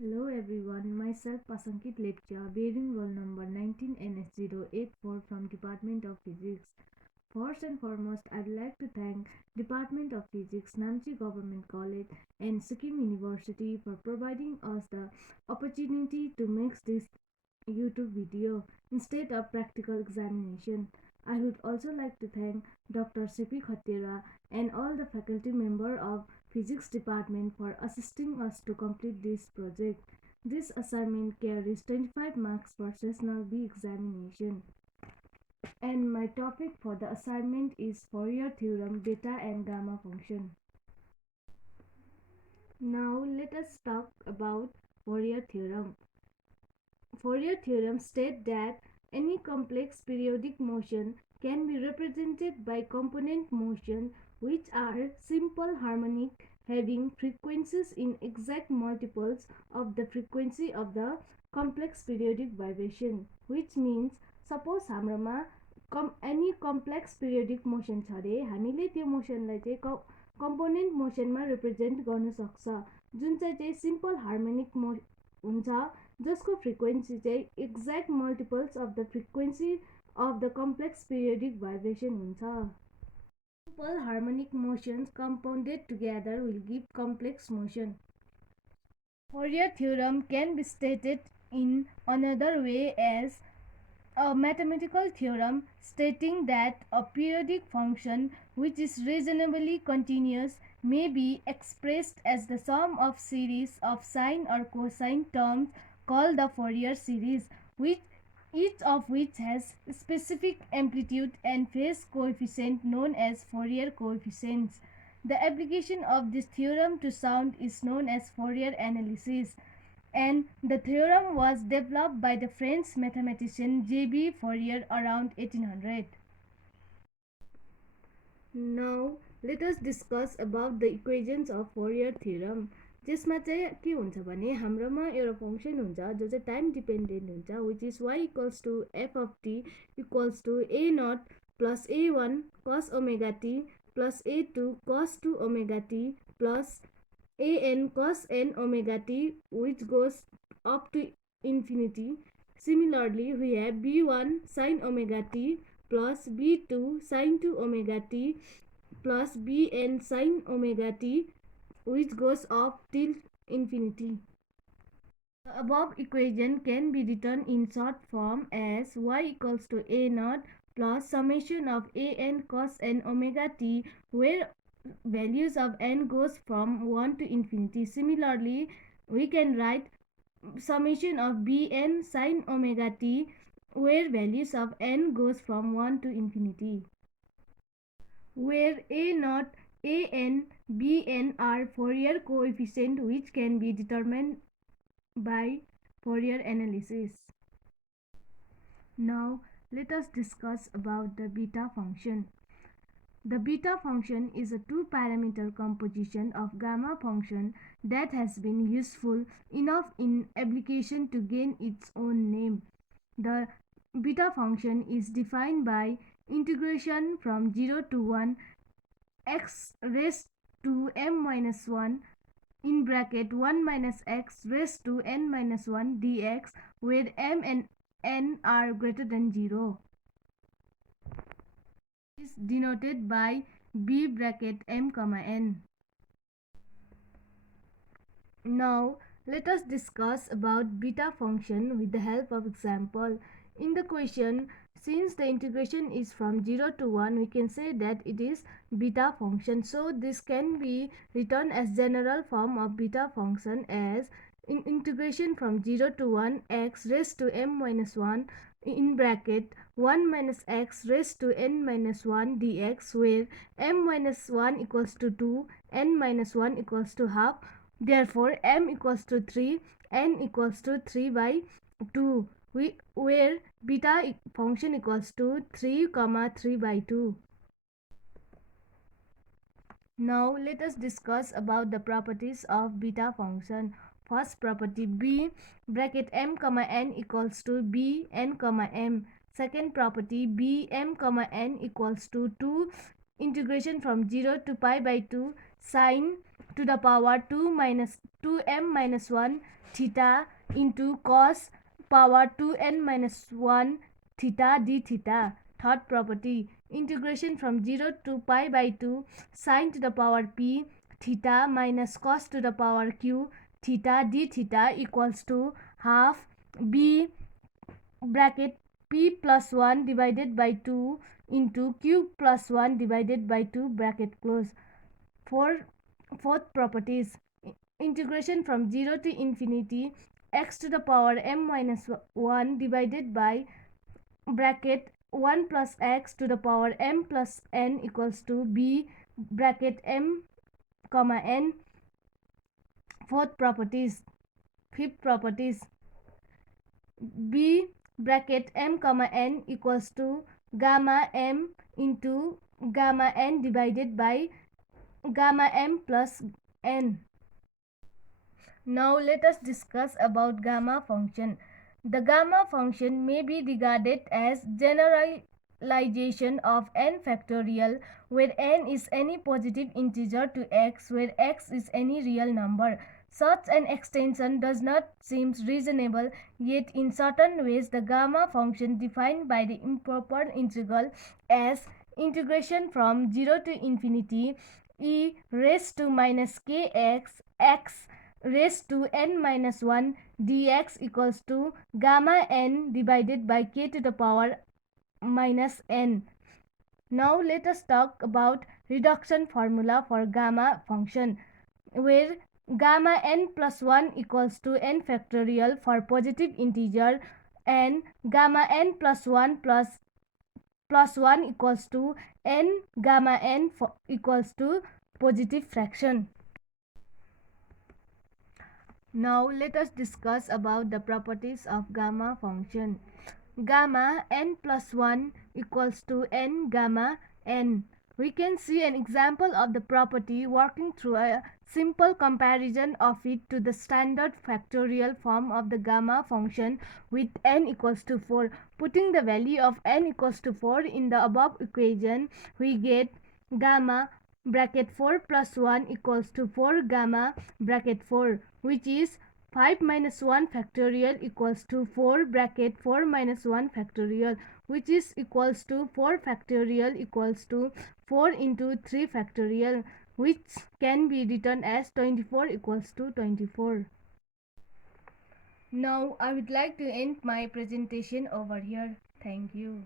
Hello everyone, myself Pasankit Lepcha, bearing roll number 19NS084 from Department of Physics. First and foremost, I'd like to thank Department of Physics, Namchi Government College and Sikkim University for providing us the opportunity to make this YouTube video instead of practical examination. I would also like to thank Dr. Sipi Khatira and all the faculty member of Physics department for assisting us to complete this project. This assignment carries 25 marks for Sessional B examination. And my topic for the assignment is Fourier theorem, beta and gamma function. Now let us talk about Fourier theorem. Fourier theorem states that any complex periodic motion can be represented by component motion which are simple harmonic having frequencies in exact multiples of the frequency of the complex periodic vibration, which means suppose हाम्रोमा any complex periodic motion छ अरे हामीले त्यो मोसनलाई चाहिँ component मोसनमा represent गर्न सक्छ जुन चाहिँ simple harmonic हुन्छ जसको फ्रिक्वेन्सी चाहिँ exact multiples of the frequency of the complex periodic vibration हुन्छ. Simple harmonic motions compounded together will give complex motion. Fourier theorem can be stated in another way as a mathematical theorem stating that a periodic function which is reasonably continuous may be expressed as the sum of series of sine or cosine terms called the Fourier series, which each of which has specific amplitude and phase coefficient known as Fourier coefficients. The application of this theorem to sound is known as Fourier analysis, and the theorem was developed by the French mathematician J.B. Fourier around 1800. Now let us discuss about the equations of Fourier theorem. जसमा चाहिँ के हुन्छ भने हाम्रोमा एउटा function हुन्छ जो चाहिँ टाइम डिपेन्डेन्ट हुन्छ which is y equals to f of t equals to a0 plus a1 cos omega t plus a2 cos 2 omega t plus an cos n omega t which goes up to infinity. Similarly, we have b1 sin omega t plus b2 sin 2 omega t plus bn sin omega t which goes up till infinity. The above equation can be written in short form as y equals to a0 plus summation of an cos n omega t, where values of n goes from 1 to infinity. Similarly, we can write summation of bn sin omega t, where values of n goes from 1 to infinity, where a0, an, bn are Fourier coefficient which can be determined by Fourier analysis. Now let us discuss about the beta function. The beta function is a two-parameter composition of gamma function that has been useful enough in application to gain its own name. The beta function is defined by integration from 0 to 1 x raised to m minus 1 in bracket 1 minus x raised to n minus 1 dx, where m and n are greater than 0. Is denoted by b bracket m comma n. Now let us discuss about beta function with the help of example. In the question, since the integration is from 0 to 1, we can say that it is beta function. So this can be written as general form of beta function as in integration from 0 to 1 x raised to m minus 1 in bracket 1 minus x raised to n minus 1 dx, where m minus 1 equals to 2, n minus 1 equals to half. Therefore, m equals to 3, n equals to 3 by 2, where beta function equals to 3 comma 3 by 2. Now let us discuss about the properties of beta function. First property, b bracket m comma n equals to b n comma m. Second property, b m comma n equals to 2 integration from 0 to pi by 2 sine to the power 2m minus 1 theta into cos power 2n minus 1 theta d theta. Third property, integration from 0 to pi by 2 sine to the power p theta minus cos to the power q theta d theta equals to half b bracket p plus 1 divided by 2 into q plus 1 divided by 2 bracket close. Fourth properties, integration from 0 to infinity x to the power m minus 1 divided by bracket 1 plus x to the power m plus n equals to b bracket m comma n. Fifth properties, b bracket m comma n equals to gamma m into gamma n divided by gamma m plus n. Now let us discuss about gamma function. The gamma function may be regarded as generalization of n factorial, where n is any positive integer to x, where x is any real number. Such an extension does not seem reasonable, yet in certain ways the gamma function defined by the improper integral as integration from 0 to infinity e raised to minus kx x raised to n minus 1 dx equals to gamma n divided by k to the power minus n. Now let us talk about reduction formula for gamma function, where gamma n plus 1 equals to n factorial for positive integer and gamma n plus 1 plus 1 equals to n gamma n equals to positive fraction. Now let us discuss about the properties of gamma function. Gamma n plus 1 equals to n gamma n. We can see an example of the property working through a simple comparison of it to the standard factorial form of the gamma function with n equals to 4. Putting the value of n equals to 4 in the above equation, we get gamma bracket 4 plus 1 equals to 4 gamma bracket 4, which is 5 minus 1 factorial equals to 4 bracket 4 minus 1 factorial, which is equals to 4 factorial equals to 4 into 3 factorial, which can be written as 24 equals to 24. Now I would like to end my presentation over here. Thank you.